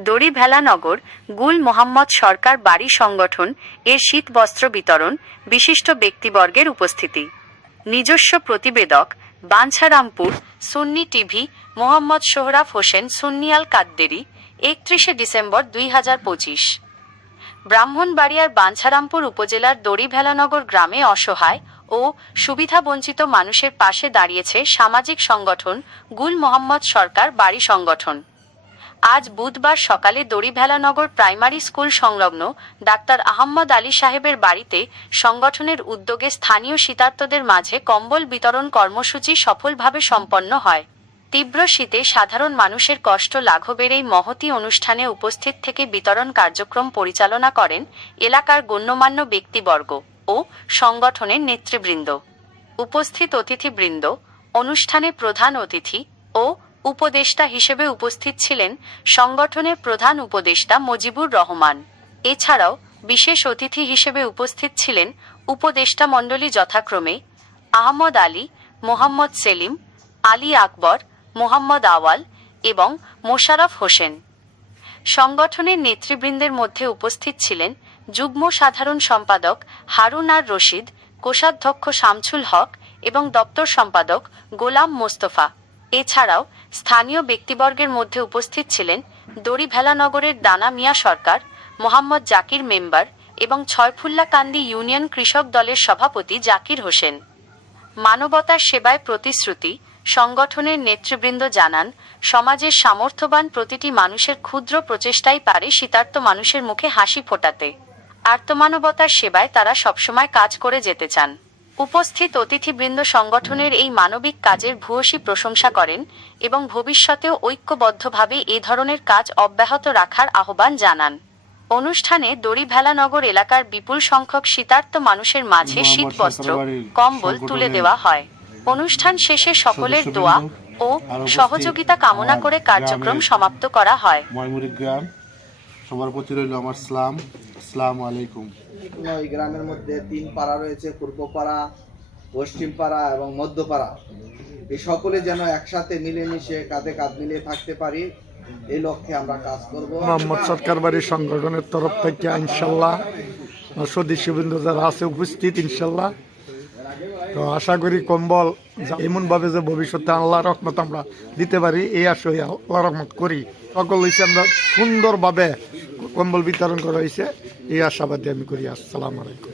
দড়িভেলানগর গুল মোহাম্মদ সরকার বাড়ি সংগঠন এর শীত বস্ত্র বিতরণ, বিশিষ্ট ব্যক্তিবর্গের উপস্থিতি। নিজস্ব প্রতিবেদক, বাঞ্ছারামপুর, সুন্নি টিভি, মোহাম্মদ সোহরাব হোসেন সুন্নি আল কাদ্দেরি, 31 ডিসেম্বর 2025। ব্রাহ্মণবাড়িয়ার বাঞ্ছারামপুর উপজেলার দড়িভেলানগর গ্রামে অসহায় ও সুবিধাবঞ্চিত মানুষের পাশে দাঁড়িয়েছে সামাজিক সংগঠন গুল মোহাম্মদ সরকার বাড়ি সংগঠন। আজ বুধবার সকালে দড়িভেলানগর প্রাইমারি স্কুল সংলগ্ন ডাক্তার আহম্মদ আলী সাহেবের বাড়িতে সংগঠনের উদ্যোগে স্থানীয় শীতার্তদের মাঝে কম্বল বিতরণ কর্মসূচি সফলভাবে সম্পন্ন হয়। তীব্র শীতে সাধারণ মানুষের কষ্ট লাঘবের এই মহতী অনুষ্ঠানে উপস্থিত থেকে বিতরণ কার্যক্রম পরিচালনা করেন এলাকার গণ্যমান্য ব্যক্তিবর্গ ও সংগঠনের নেতৃবৃন্দ। উপস্থিত অতিথিবৃন্দ, অনুষ্ঠানে প্রধান অতিথি ও উপদেষ্টা হিসেবে উপস্থিত ছিলেন সংগঠনের প্রধান উপদেষ্টা মজিবুর রহমান। এছাড়াও বিশেষ অতিথি হিসেবে উপস্থিত ছিলেন উপদেষ্টা মণ্ডলী যথাক্রমে আহমদ আলী, মোহাম্মদ সেলিম, আলী আকবর, মোহাম্মদ আওয়াল এবং মোশাররফ হোসেন। সংগঠনের নেতৃবৃন্দের মধ্যে উপস্থিত ছিলেন যুগ্ম সাধারণ সম্পাদক হারুন আর রশিদ, কোষাধ্যক্ষ শামছুল হক এবং দপ্তর সম্পাদক গোলাম মোস্তফা। এছাড়াও স্থানীয় ব্যক্তিবর্গের মধ্যে উপস্থিত ছিলেন দড়িভেলানগরের দানা মিয়া সরকার, মোহাম্মদ জাকির মেম্বার এবং ছয়ফুল্লাকান্দি ইউনিয়ন কৃষক দলের সভাপতি জাকির হোসেন। মানবতার সেবায় প্রতিশ্রুতি সংগঠনের নেতৃবৃন্দ জানান, সমাজের সামর্থ্যবান প্রতিটি মানুষের ক্ষুদ্র প্রচেষ্টাই পারে শীতার্ত মানুষের মুখে হাসি ফোটাতে। আর্তমানবতার সেবায় তারা সবসময় কাজ করে যেতে চান। উপস্থিত অতিথিবৃন্দ সংগঠনের এই মানবিক কাজের ভূয়সী প্রশংসা করেন এবং ভবিষ্যতেও ঐক্যবদ্ধভাবে এ ধরনের কাজ অব্যাহত রাখার আহ্বান জানান। অনুষ্ঠানে দড়িভেলানগর এলাকার বিপুল সংখ্যক শীতার্ত মানুষের মাঝে শীতবস্ত্র, কম্বল তুলে দেওয়া হয়। অনুষ্ঠান শেষে সকলের দোয়া ও সহযোগিতা কামনা করে কার্যক্রম সমাপ্ত করা হয়। সবার প্রতি রইল আমার সালাম। আসসালামু আলাইকুম। এই গ্রামের মধ্যে 3 পাড়া রয়েছে, পূর্ব পাড়া, পশ্চিম পাড়া এবং মধ্য পাড়া। এই সকলে যেন একসাথে মিলেমিশে কাঁধে কাঁধ মিলিয়ে থাকতে পারি, এই লক্ষ্যে আমরা কাজ করব। মোহাম্মদ সরকার বাড়ি সংগঠনের তরফ থেকে ইনশাল্লাহ সদস্যবৃন্দ যারা আছে উপস্থিত ইনশাল্লাহ, তো আশা করি কম্বল এমনভাবে যে ভবিষ্যতে আল্লাহ রহমত আমরা দিতে পারি, এই আশায় আল্লাহ রহমত করি। সকল হয়েছে আমরা সুন্দরভাবে কম্বল বিতরণ করা হয়েছে, এই আশাবাদী আমি করি। আসসালামু আলাইকুম।